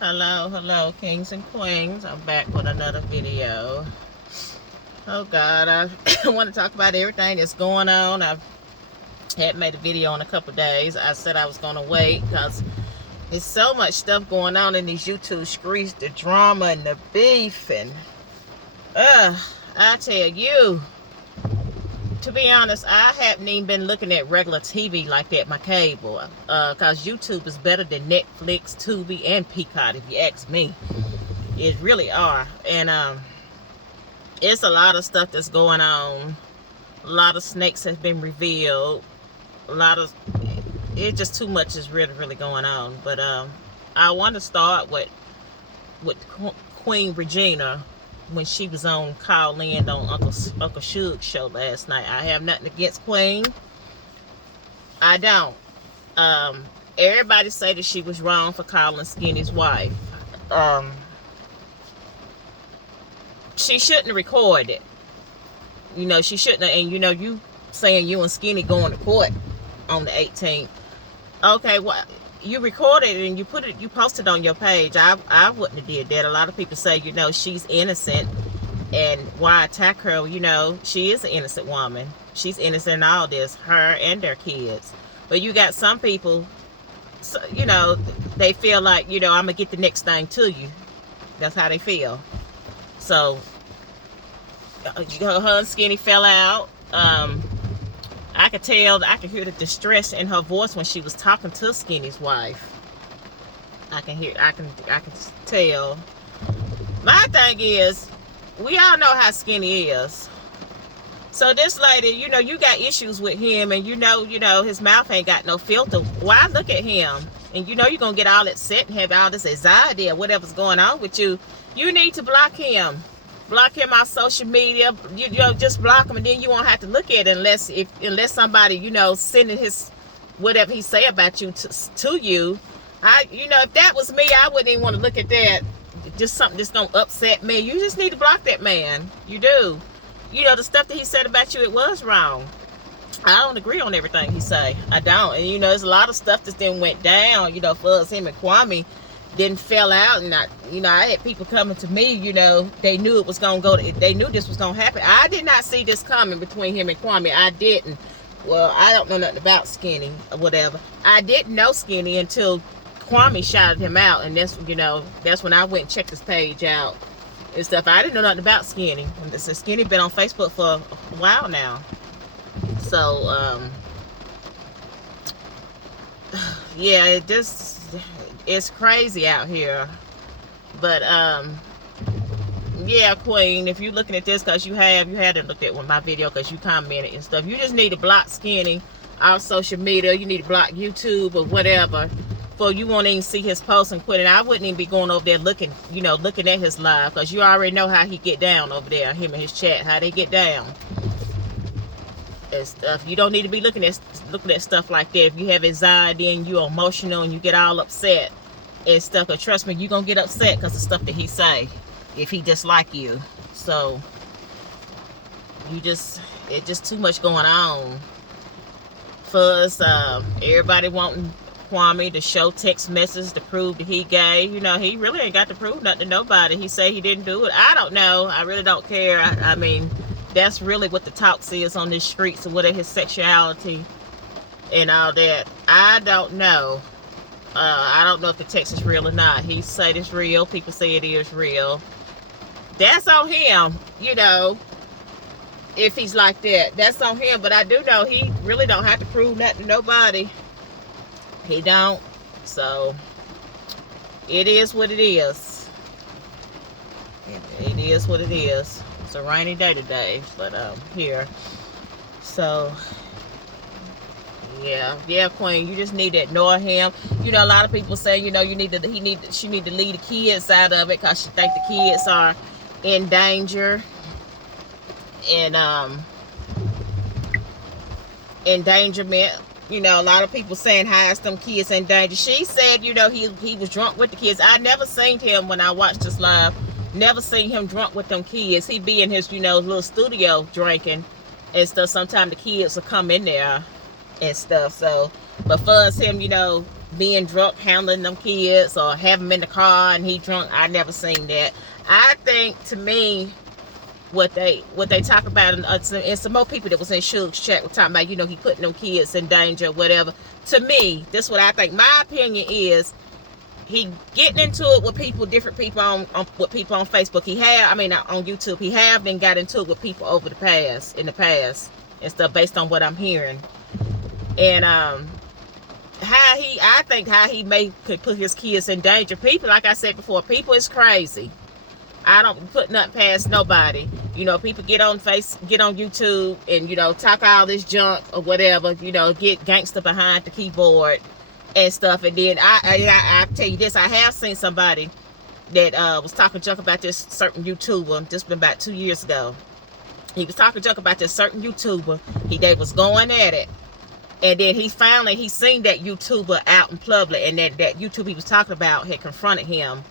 Hello, kings and queens. I'm back with another video. Oh God, I want to talk about everything that's going on. I hadn't made a video in a couple days. I said I was gonna wait because there's so much stuff going on in these YouTube streets, the drama and the beef, and I tell you, to be honest, I haven't even been looking at regular TV like that, my cable, because YouTube is better than Netflix, Tubi, and Peacock, if you ask me. It really are. And it's a lot of stuff that's going on. A lot of snakes have been revealed. It's just too much is really going on. But I want to start with Queen Regina, when she was on Call-In on Uncle Suge's show last night. I have nothing against Queen. I don't. Everybody say that she was wrong for calling Skinny's wife. She shouldn't have recorded it. You know, she shouldn't have. And you know, you saying you and Skinny going to court on the 18th. Okay, well, you recorded it and you posted on your page. I wouldn't have did that. A lot of people say, you know, she's innocent, and why attack her? You know, she is an innocent woman. She's innocent in all this, her and their kids. But you got some people, so, you know, they feel like, you know, I'm gonna get the next thing to you. That's how they feel. So her and Skinny fell out. I could tell, I could hear the distress in her voice when she was talking to Skinny's wife. I can tell. My thing is, we all know how Skinny is. So this lady, you know, you got issues with him, and you know, his mouth ain't got no filter. Why look at him? And you know you're gonna get all upset and have all this anxiety or whatever's going on with you. You need to block him. Block him on social media. You know, just block him, and then you won't have to look at it unless somebody, you know, sending his whatever he say about you to you. You know, if that was me, I wouldn't even want to look at that. Just something that's gonna upset me. You just need to block that man. You do. You know, the stuff that he said about you, it was wrong. I don't agree on everything he say. I don't. And you know, there's a lot of stuff that then went down. You know, for us, him and Kwame didn't fell out, and I had people coming to me, you know, they knew it was gonna they knew this was gonna happen. I did not see this coming between him and Kwame. I didn't. Well, I don't know nothing about Skinny or whatever. I didn't know Skinny until Kwame shouted him out, and that's, you know, that's when I went and checked his page out and stuff. I didn't know nothing about Skinny. And Skinny been on Facebook for a while now. So yeah, it's crazy out here. But yeah, Queen, if you're looking at this because you hadn't looked at my video because you commented and stuff, you just need to block Skinny off social media. You need to block YouTube or whatever, for you won't even see his posts and quit. And I wouldn't even be going over there looking at his live, because you already know how he get down over there, him and his chat, how they get down and stuff. You don't need to be looking at stuff like that. If you have anxiety and you're emotional and you get all upset and stuff, but trust me, you're gonna get upset because of stuff that he say if he dislike you. So it's just too much going on for us. Everybody wanting Kwame to show text messages to prove that he gay. You know, he really ain't got to prove nothing to nobody. He say he didn't do it. I don't know. I really don't care. I mean, that's really what the talks is on the streets, or whatever, his sexuality and all that. I don't know. I don't know if the text is real or not. He said it's real. People say it is real. That's on him, you know. If he's like that, that's on him. But I do know he really don't have to prove nothing to nobody. He don't. So it is what it is. It is what it is. It's a rainy day today, but here. So yeah, Queen, you just need to ignore him. You know, a lot of people say, you know, she need to leave the kids out of it because she think the kids are in danger, and endangerment. You know, a lot of people saying how is them kids in danger. She said, you know, he was drunk with the kids. I never seen him when I watched this live. Never seen him drunk with them kids. He be in his, you know, little studio drinking and stuff. Sometimes the kids will come in there and stuff. So, but for us, him, you know, being drunk, handling them kids, or have them in the car and he drunk. I never seen that. I think, to me, what they talk about, and some more people that was in Suge's chat were talking about, he putting them kids in danger or whatever. To me, this is what I think. My opinion is, he getting into it with people, different people with people on Facebook. On YouTube. He have then got into it with people in the past and stuff, based on what I'm hearing. And I think how he could put his kids in danger. People, like I said before, people is crazy. I don't put nothing past nobody. People get on YouTube and, talk all this junk or whatever, get gangster behind the keyboard and stuff. And then I tell you this, I have seen somebody that was talking junk about this certain YouTuber. This been about 2 years ago. He was talking junk about this certain YouTuber. They was going at it. And then he seen that YouTuber out in public, and that YouTuber he was talking about had confronted him.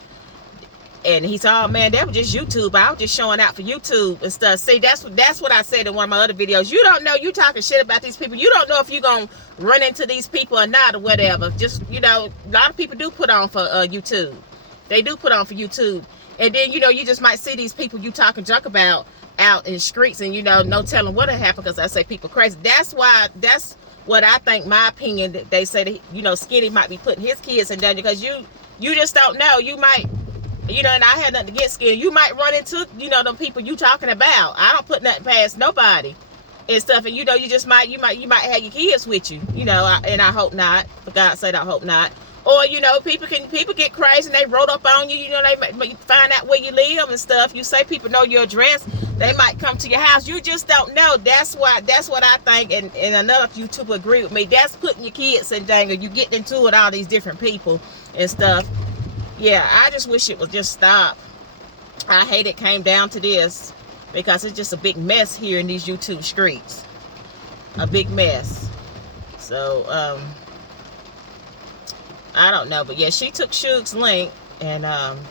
And he said, oh man, that was just YouTube. I was just showing out for YouTube and stuff. See, that's what I said in one of my other videos. You don't know, you talking shit about these people. You don't know if you're going to run into these people or not or whatever. Just, a lot of people do put on for YouTube. They do put on for YouTube. And then, you just might see these people you talking junk about out in the streets, and, no telling what'll happen, because I say people crazy. That's what I think, my opinion, that they say that, Skinny might be putting his kids in danger, because you just don't know. You might, and I had nothing to get Skinny. You might run into, them people you talking about. I don't put nothing past nobody and stuff. And, you just might have your kids with you, and I hope not. For God's sake, I hope not. Or, people get crazy and they roll up on you, they might find out where you live and stuff. You say people know your address, they might come to your house. You just don't know. That's what I think, and another YouTuber agree with me. That's putting your kids in danger. You getting into it with all these different people and stuff. Yeah, I just wish it would just stop. I hate it came down to this, because it's just a big mess here in these YouTube streets. A big mess. So, I don't know. But yeah, she took Suge's link, and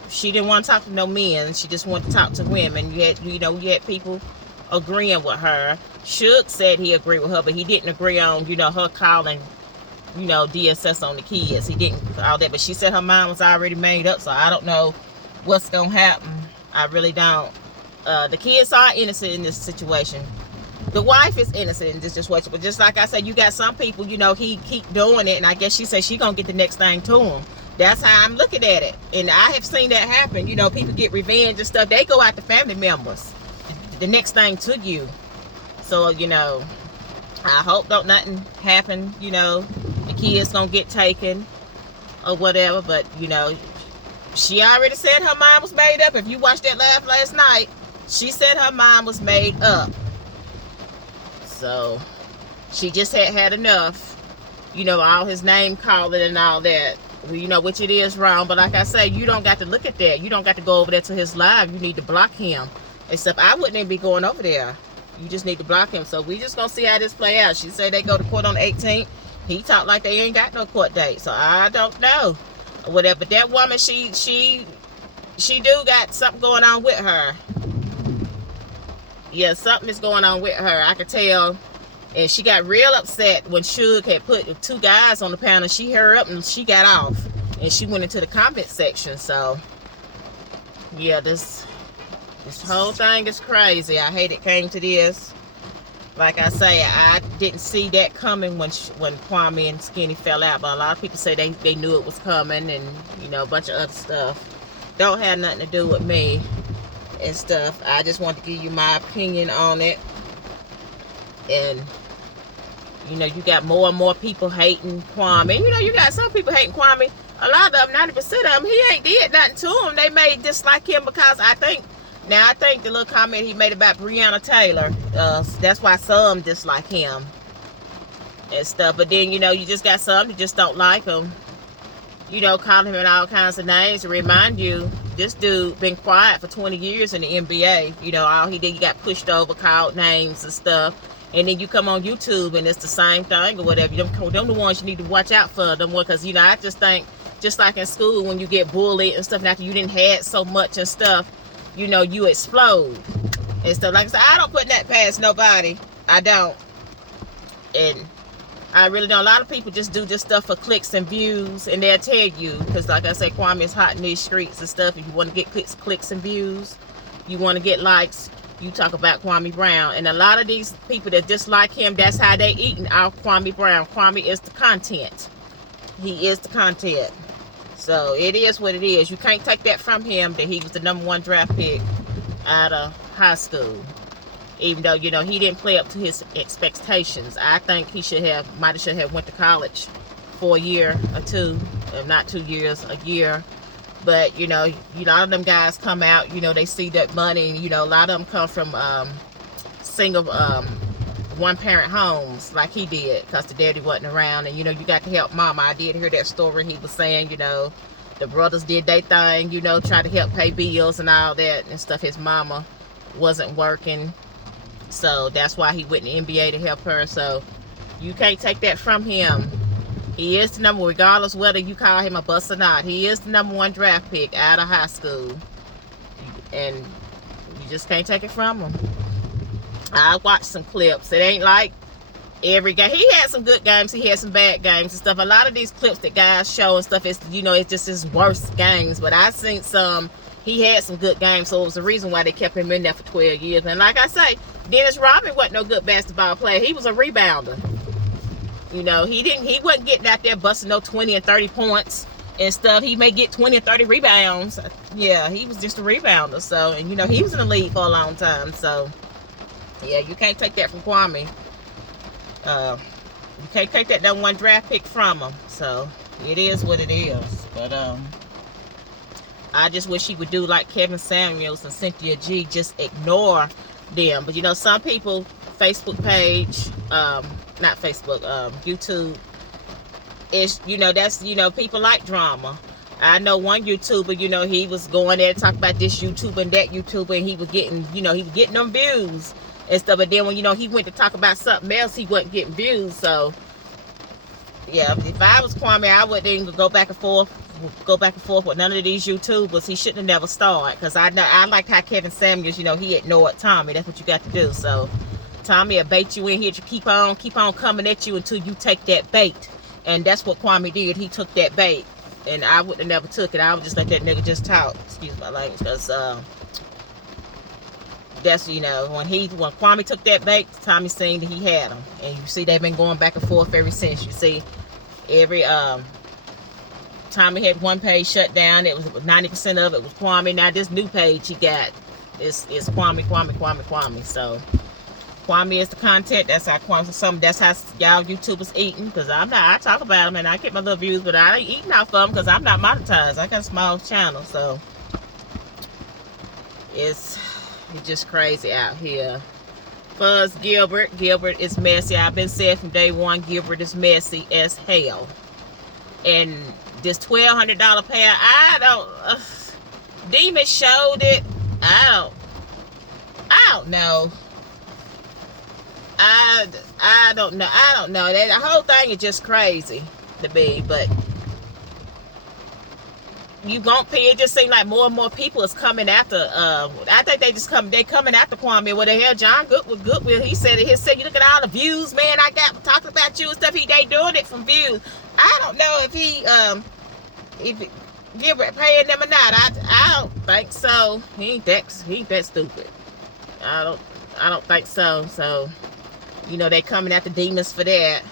she didn't want to talk to no men. She just wanted to talk to women. You had people agreeing with her. Suge said he agreed with her, but he didn't agree on, her calling, DSS on the kids. He didn't all that, but she said her mind was already made up, so I don't know what's gonna happen. I really don't. The kids are innocent in this situation. The wife is innocent in this situation, but just like I said, you got some people, he keep doing it, and I guess she said she gonna get the next thing to him. That's how I'm looking at it, and I have seen that happen. People get revenge and stuff. They go after family members, the next thing to you. So, I hope don't nothing happen, the kids gonna get taken or whatever, but, she already said her mind was made up. If you watched that live last night, she said her mind was made up. So, she just had enough, all his name calling and all that, which it is wrong. But like I say, you don't got to look at that. You don't got to go over there to his live. You need to block him. Except I wouldn't even be going over there. You just need to block him. So we just gonna see how this play out. She said they go to court on the 18th. He talked like they ain't got no court date. So I don't know. Or whatever. But that woman, she do got something going on with her. Yeah, something is going on with her. I could tell. And she got real upset when Suge had put 2 guys on the panel. She hurried up and she got off. And she went into the comment section. So, yeah, this whole thing is crazy. I hate it came to this. Like I say, I didn't see that coming when Kwame and Skinny fell out. But a lot of people say they knew it was coming, and, a bunch of other stuff. Don't have nothing to do with me and stuff. I just want to give you my opinion on it. And, you got more and more people hating Kwame. You got some people hating Kwame. A lot of them, 90% of them, he ain't did nothing to them. They may dislike him because I think the little comment he made about Breonna Taylor, that's why some dislike him and stuff. But then, you just got some that just don't like him. Calling him all kinds of names to remind you, this dude been quiet for 20 years in the NBA. All he did, he got pushed over, called names and stuff. And then you come on YouTube and it's the same thing or whatever. Them the ones you need to watch out for. Them ones, because, I just think, just like in school when you get bullied and stuff, after you didn't had so much and stuff, you explode and stuff. Like I said, I don't put that past nobody. I don't. And I really don't. A lot of people just do this stuff for clicks and views, and they'll tell you, because like I said, Kwame is hot in these streets and stuff. If you want to get clicks and views, you want to get likes, you talk about Kwame Brown. And a lot of these people that dislike him, that's how they eating out Kwame Brown. Kwame is the content. He is the content. So it is what it is. You can't take that from him, that he was the #1 draft pick out of high school. Even though, you know, he didn't play up to his expectations. I think he might have went to college for a year or two, if not 2 years, a year. But, you know, a lot of them guys come out, you know, they see that money. You know, a lot of them come from single, one-parent homes like he did, because the daddy wasn't around. And, you know, you got to help mama. I did hear that story. He was saying, you know, the brothers did their thing, you know, try to help pay bills and all that and stuff. His mama wasn't working. So that's why he went in the NBA to help her. So you can't take that from him. He is the #1, regardless whether you call him a bust or not. He is the #1 draft pick out of high school. And you just can't take it from him. I watched some clips. It ain't like every game. He had some good games. He had some bad games and stuff. A lot of these clips that guys show and stuff, is, you know, it's just his worst games. But I seen some. He had some good games, so it was the reason why they kept him in there for 12 years. And like I say, Dennis Rodman wasn't no good basketball player. He was a rebounder. You know, he wasn't getting out there busting no 20 and 30 points and stuff. He may get 20 and 30 rebounds. Yeah, he was just a rebounder. So, and you know, he was in the league for a long time. So, yeah, you can't take that from Kwame. You can't take that #1 draft pick from him. So, it is what it is. But, I just wish he would do like Kevin Samuels and Cynthia G, just ignore them. But you know, some people, Facebook page, not Facebook, YouTube, is, you know, that's, you know, people like drama. I know one YouTuber, you know, he was going there to talk about this YouTuber and that YouTuber, and he was getting, you know, he was getting them views and stuff. But then when, you know, he went to talk about something else, he wasn't getting views. So yeah, if I was Kwame, I wouldn't even go back and forth with none of these YouTubers. He shouldn't have never started, because I liked how Kevin Samuels, you know, he ignored Tommy. That's what you got to do. So Tommy will bait you in here to keep on coming at you until you take that bait. And that's what Kwame did. He took that bait, and I would have never took it. I would just let that nigga just talk. Excuse my language, because that's, you know, when Kwame took that bait, Tommy seen that he had him. And you see, they've been going back and forth ever since. You see, every Tommy had one page shut down. It was 90% of it was Kwame. Now this new page he got is Kwame. So Kwame is the content. That's how Kwame. That's how y'all YouTubers eating. Because I'm not. I talk about them and I get my little views, but I ain't eating off of them because I'm not monetized. I got a small channel, so it's just crazy out here. Fuzz Gilbert is messy. I've been saying from day one, Gilbert is messy as hell. And this $1,200 pair, I don't. Demon showed it. I don't know. I don't know. I don't know. The whole thing is just crazy to me. But you won't pay. It just seems like more and more people is coming after. I think they coming after Kwame. What the hell? John Goodwill, he said it. He said, "You look at all the views, man. I got talking about you and stuff. They doing it from views." I don't know if Gilbert paying them or not. I don't think so. He ain't that stupid. I don't think so. So, you know, they coming after demons for that.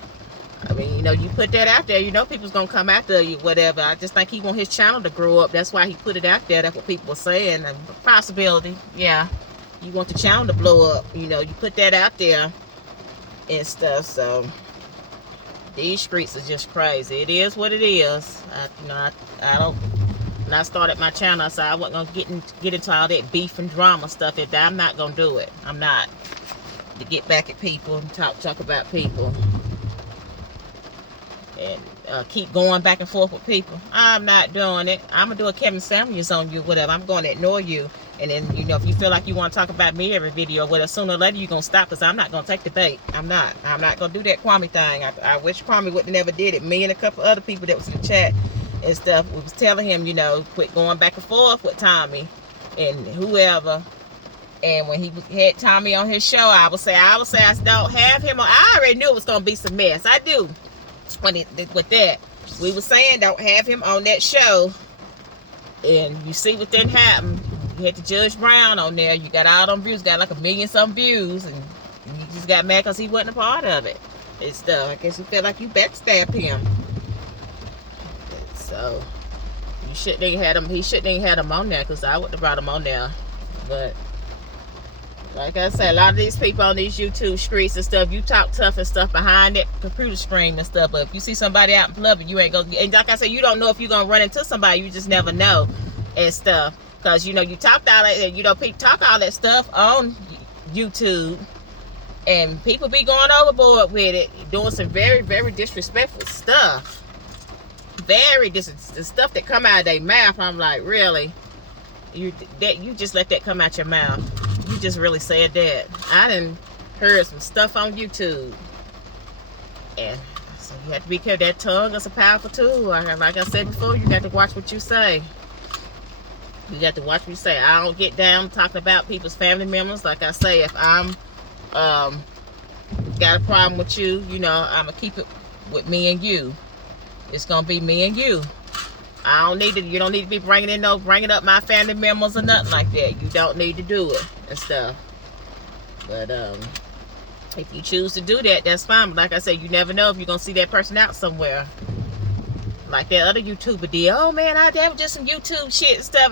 I mean, you know, you put that out there, you know, people's gonna come after you, whatever. I just think he want his channel to grow up. That's why he put it out there. That's what people are saying. And possibility, yeah. You want the channel to blow up, you know, you put that out there and stuff. So these streets is just crazy. It is what it is. I don't. When I started my channel, I said I wasn't gonna get into all that beef and drama stuff. I'm not gonna do it. I'm not, to get back at people and talk about people and keep going back and forth with people. I'm not doing it. I'm gonna do a Kevin Samuels on you, whatever. I'm gonna ignore you. And then, you know, if you feel like you want to talk about me every video, well, sooner or later you're gonna stop, because I'm not gonna take the bait. I'm not gonna do that Kwame thing. I wish Kwame wouldn't never did it. Me and a couple other people that was in the chat and stuff, we was telling him, you know, quit going back and forth with Tommy and whoever, And when he had Tommy on his show, I would say I don't have him on. I already knew it was gonna be some mess. I do. With that, we were saying don't have him on that show. And you see what didn't happen. You had to Judge Brown on there. You got all them views, got like 1 million some views, and you just got mad because he wasn't a part of it. And stuff. I guess you feel like you backstabbed him. So you shouldn't have had him. He shouldn't have had him on there, because I wouldn't have brought him on there. But like I said, a lot of these people on these YouTube streets and stuff, you talk tough and stuff behind that computer screen and stuff. But if you see somebody out in public, you ain't gonna. And like I said, you don't know if you're gonna run into somebody. You just never know and stuff. Because, you know, you talked all that, you know, people talk all that stuff on YouTube. And people be going overboard with it. Doing some very, very disrespectful stuff. The stuff that come out of their mouth, I'm like, really? You just let that come out your mouth. You just really said that. I done heard some stuff on YouTube. And so you have to be careful. That tongue is a powerful tool. Like I said before, you got to watch what you say. You got to watch what you say. I don't get down talking about people's family members. Like I say, if I'm got a problem with you, you know, I'm going to keep it with me and you. It's going to be me and you. I don't need to, you don't need to be bringing up my family members or nothing like that. You don't need to do it and stuff. But if you choose to do that, that's fine. But like I said, you never know if you're going to see that person out somewhere. Like that other YouTuber did. Oh man, that was just some YouTube shit and stuff.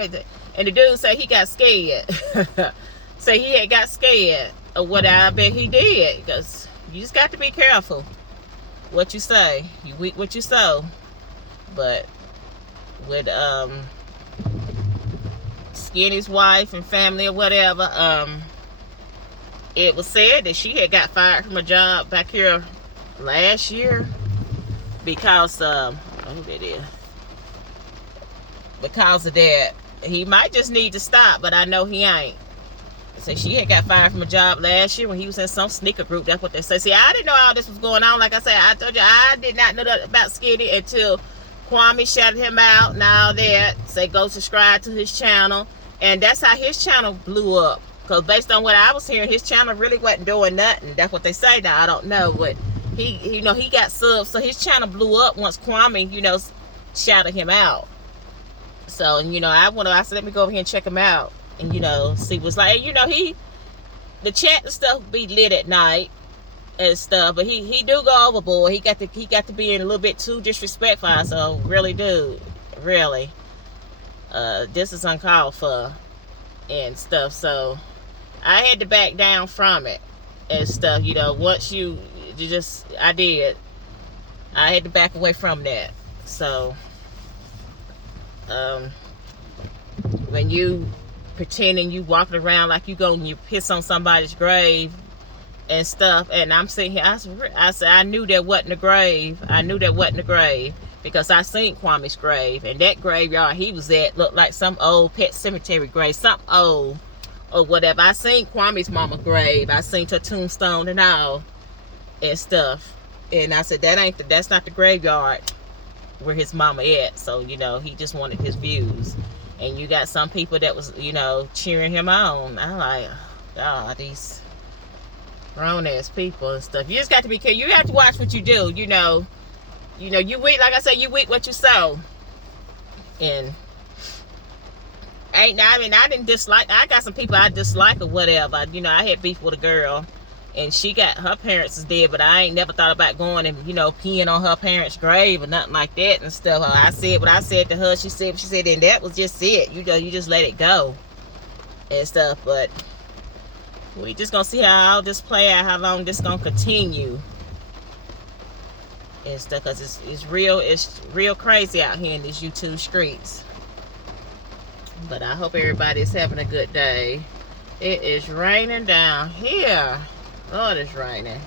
And the dude said he got scared. So he had got scared of what I bet he did. Because you just got to be careful what you say. You reap what you sow. But with Skinny's wife and family or whatever, it was said that she had got fired from a job back here last year because because of that. He might just need to stop, but I know he ain't. So she had got fired from a job last year when he was in some sneaker group. That's what they say. See, I didn't know all this was going on. Like I said, I told you, I did not know about Skinny until Kwame shouted him out and all that. Say go subscribe to his channel. And that's how his channel blew up. Because based on what I was hearing, his channel really wasn't doing nothing. That's what they say now. I don't know. But he you know, he got subs. So his channel blew up once Kwame, you know, shouted him out. So, you know, I said, let me go over here and check him out. And, you know, see what's like. And, you know, the chat and stuff be lit at night and stuff. But he do go overboard. He got to be in a little bit too disrespectful. So, really, dude. Really. This is uncalled for and stuff. So, I had to back down from it and stuff. You know, once I did. I had to back away from that. So, when you pretending you walking around like you piss on somebody's grave and stuff, and I'm sitting here, I said I knew that wasn't a grave. I knew that wasn't a grave because I seen Kwame's grave, and that graveyard he was at looked like some old pet cemetery grave, something old or whatever. I seen Kwame's mama's grave. I seen her tombstone and all and stuff, and I said that's not the graveyard where his mama at. So, you know, he just wanted his views. And you got some people that was, you know, cheering him on. I'm like, God, these grown ass people and stuff. You just got to be careful. You have to watch what you do. You know, you reap, like I said, you reap what you sow. And I didn't dislike. I got some people I dislike or whatever. You know, I had beef with a girl, and she got, her parents is dead, but I ain't never thought about going and, you know, peeing on her parents' grave or nothing like that and stuff. I said what I said to her. She said, and that was just it. You know, you just let it go and stuff. But we just gonna see how all this play out, how long this gonna continue and stuff. Cause it's real crazy out here in these YouTube streets. But I hope everybody's having a good day. It is raining down here. Lord, it's raining.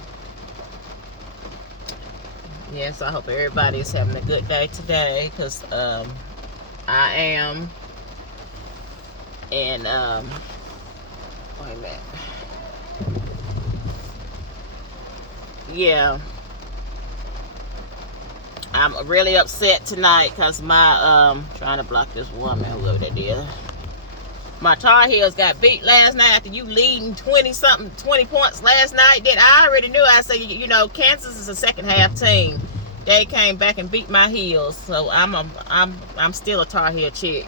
Yes, I hope everybody's having a good day today, because I am. And wait a minute. Yeah, I'm really upset tonight because my trying to block this woman, whoever that is. My Tar Heels got beat last night after you leading 20 points last night. Then I already knew. I said, you know, Kansas is a second half team. They came back and beat my Heels, so I'm still a Tar Heel chick.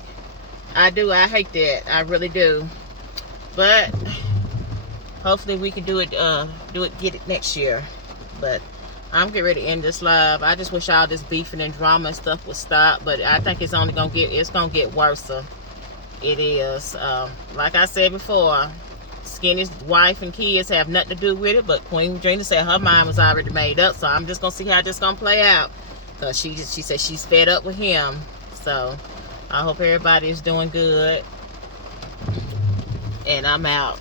I hate that. I really do. But hopefully we can get it next year. But I'm getting ready to end this live. I just wish all this beefing and drama and stuff would stop. But I think it's only gonna get worse. It is. Like I said before, Skinny's wife and kids have nothing to do with it. But Queen Regina said her mind was already made up. So I'm just gonna see how this gonna play out. Cause she said she's fed up with him. So I hope everybody is doing good. And I'm out.